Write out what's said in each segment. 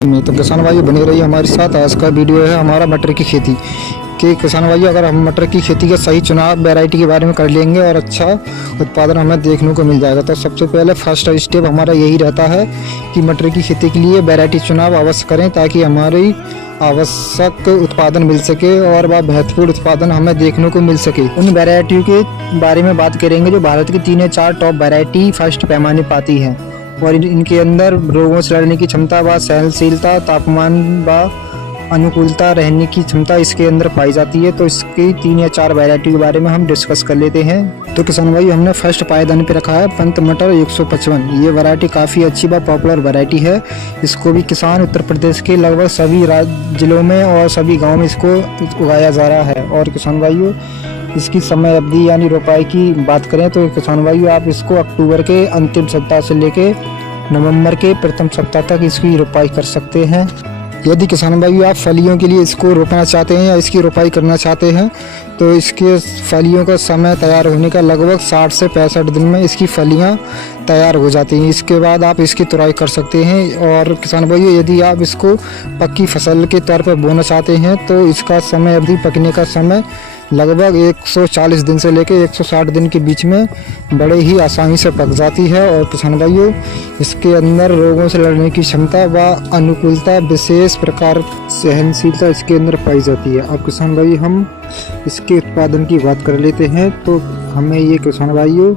में तो किसान भाई बने रहिए हमारे साथ। आज का वीडियो है हमारा मटर की खेती कि किसान भाई अगर हम मटर की खेती का सही चुनाव वैरायटी के बारे में कर लेंगे और अच्छा उत्पादन हमें देखने को मिल जाएगा। तो सबसे पहले फर्स्ट स्टेप हमारा यही रहता है कि मटर की खेती के लिए वैरायटी चुनाव अवश्य करें ताकि हमारी आवश्यक उत्पादन मिल सके और वह महत्वपूर्ण उत्पादन हमें देखने को मिल सके। उन वैरायटियों के बारे में बात करेंगे जो भारत की 3 या 4 टॉप वैरायटी फर्स्ट पैमाने पाती हैं और इनके अंदर रोगों से लड़ने की क्षमता व सहनशीलता, तापमान व अनुकूलता रहने की क्षमता इसके अंदर पाई जाती है। तो इसकी 3 या 4 वैरायटी के बारे में हम डिस्कस कर लेते हैं। तो किसान भाई हमने फर्स्ट पायदान पे रखा है पंत मटर 155। ये वैरायटी काफ़ी अच्छी व पॉपुलर वैरायटी है। इसको भी किसान उत्तर प्रदेश के लगभग सभी जिलों में और सभी गाँव में इसको उगाया जा रहा है। और किसान भाइयों इसकी समय अवधि यानी रोपाई की बात करें तो किसान भाइयों आप इसको अक्टूबर के अंतिम सप्ताह से लेके नवंबर के प्रथम सप्ताह तक इसकी रोपाई कर सकते हैं। यदि किसान भाइयों आप फलियों के लिए इसको रोपना चाहते हैं या इसकी रोपाई करना चाहते हैं तो इसके फलियों का समय तैयार होने का लगभग 60 से 65 दिन में इसकी फलियां तैयार हो जाती हैं। इसके बाद आप इसकी तुड़ाई कर सकते हैं। और किसान भाइयों यदि आप इसको पक्की फसल के तौर पर बोना चाहते हैं तो इसका समय अवधि पकने का समय लगभग 140 दिन से लेकर 160 दिन के बीच में बड़े ही आसानी से पक जाती है। और किसान भाइयों इसके अंदर रोगों से लड़ने की क्षमता व अनुकूलता, विशेष प्रकार सहनशीलता इसके अंदर पाई जाती है। अब किसान भाई हम इसके उत्पादन की बात कर लेते हैं तो हमें ये किसान भाइयों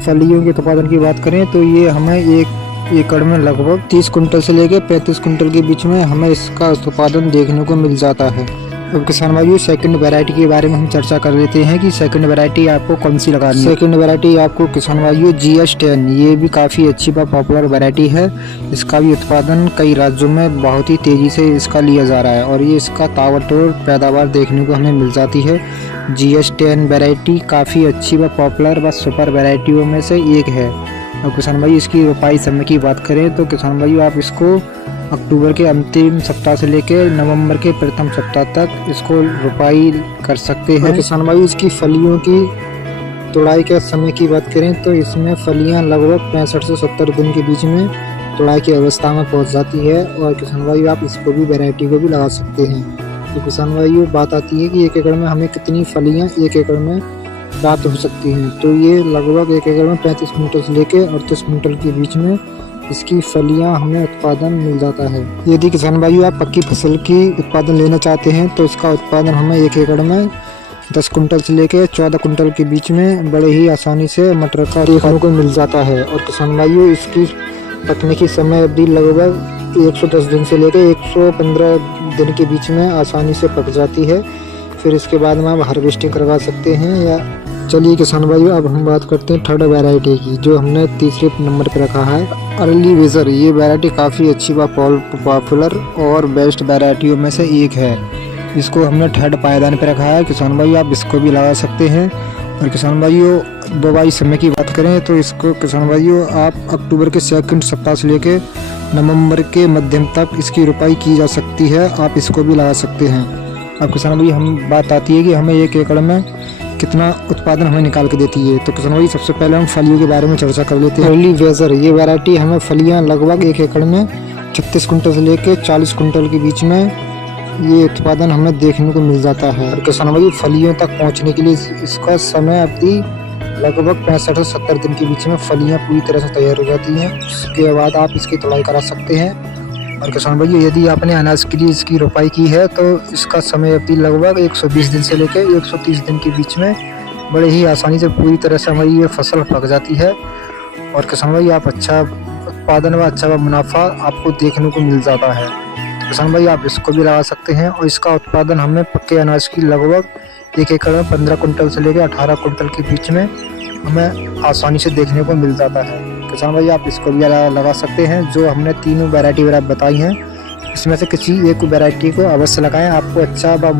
फलियों के उत्पादन की बात करें तो ये हमें 1 एकड़ में लगभग 30 कुंटल से लेकर 35 कुंटल के बीच में हमें इसका उत्पादन देखने को मिल जाता है। अब किसान भाइयों सेकंड वैरायटी के बारे में हम चर्चा कर लेते हैं कि सेकंड वैरायटी आपको कौन सी लगानी है। सेकंड वैरायटी आपको किसान भाइयों GS10, ये भी काफ़ी अच्छी व पॉपुलर वैरायटी है। इसका भी उत्पादन कई राज्यों में बहुत ही तेज़ी से इसका लिया जा रहा है और ये इसका ताबड़तोड़ पैदावार देखने को हमें मिल जाती है। GS10 वैरायटी काफ़ी अच्छी व पॉपुलर व सुपर वैरायटियों में से एक है। और किसान भाई इसकी रोपाई समय की बात करें तो किसान भाई आप इसको अक्टूबर के अंतिम सप्ताह से लेकर नवंबर के प्रथम सप्ताह तक इसको रोपाई कर सकते हैं। किसान भाई इसकी फलियों की तुड़ाई के समय की बात करें तो इसमें फलियां लगभग 65 से 70 दिन के बीच में तुड़ाई की अवस्था में पहुंच जाती है। और किसान भाई आप इसको भी वैरायटी को भी लगा सकते हैं। तो किसान भाई बात आती है कि 1 एकड़ में हमें कितनी फलियाँ 1 एकड़ में प्राप्त हो सकती हैं। तो ये लगभग 1 एकड़ में 35 कुंटल से लेकर 38 कुंटल के बीच में इसकी फलियां हमें उत्पादन मिल जाता है। यदि किसान भाइयों आप पक्की फसल की उत्पादन लेना चाहते हैं तो इसका उत्पादन हमें 1 एकड़ में 10 कुंटल से लेकर 14 कुंटल के बीच में बड़े ही आसानी से मटर का देखने को मिल जाता है। और किसान भाइयों इसकी पकने की समय अवधि लगभग 110 दिन से लेकर 115 दिन के बीच में आसानी से पक जाती है। फिर इसके बाद में आप हार्वेस्टिंग करवा सकते हैं। या चलिए किसान भाइयों अब हम बात करते हैं थर्ड वैरायटी की जो हमने तीसरे नंबर पर रखा है अर्ली वेजर। ये वैरायटी काफ़ी अच्छी व पॉपुलर और बेस्ट वैरायटियों में से एक है। इसको हमने थर्ड पायदान पर रखा है। किसान भाई आप इसको भी लगा सकते हैं। और किसान भाइयों बुवाई समय की बात करें तो इसको किसान भाइयों आप अक्टूबर के सेकंड सप्ताह से लेकर नवंबर के मध्यम तक इसकी रोपाई की जा सकती है। आप इसको भी लगा सकते हैं। अब किसान भाई हम बात आती है कि हमें 1 एकड़ में कितना उत्पादन हमें निकाल के देती है। तो किसान भाई सबसे पहले हम फलियों के बारे में चर्चा कर लेते हैं। अर्ली वेजर ये वैरायटी हमें फलियां लगभग 1 एकड़ में 36 कुंटल से लेकर 40 कुंटल के बीच में ये उत्पादन हमें देखने को मिल जाता है। और किसान भाई फलियों तक पहुंचने के लिए इसका समय अवधि लगभग 65 से 70 दिन के बीच में फलियां पूरी तरह से तैयार हो जाती हैं। उसके बाद आप इसकी तुड़ाई करा सकते हैं। और किसान भाई यदि आपने अनाज के लिए इसकी रोपाई की है तो इसका समय अवधि लगभग 120 दिन से लेकर 130 दिन के बीच में बड़े ही आसानी से पूरी तरह से हमारी ये फसल पक जाती है। और किसान भाई आप अच्छा उत्पादन व अच्छा व मुनाफा आपको देखने को मिल जाता है। तो किसान भाई आप इसको भी लगा सकते हैं। और इसका उत्पादन हमें पक्के अनाज की लगभग 1 एकड़ में 15 कुंटल से लेकर 18 कुंटल के बीच में हमें आसानी से देखने को मिल जाता है। किसान भाई आप इसको भी लगा सकते हैं। जो हमने तीनों वैरायटी बताई हैं इसमें से किसी एक वैरायटी को अवश्य लगाएं। आपको अच्छा व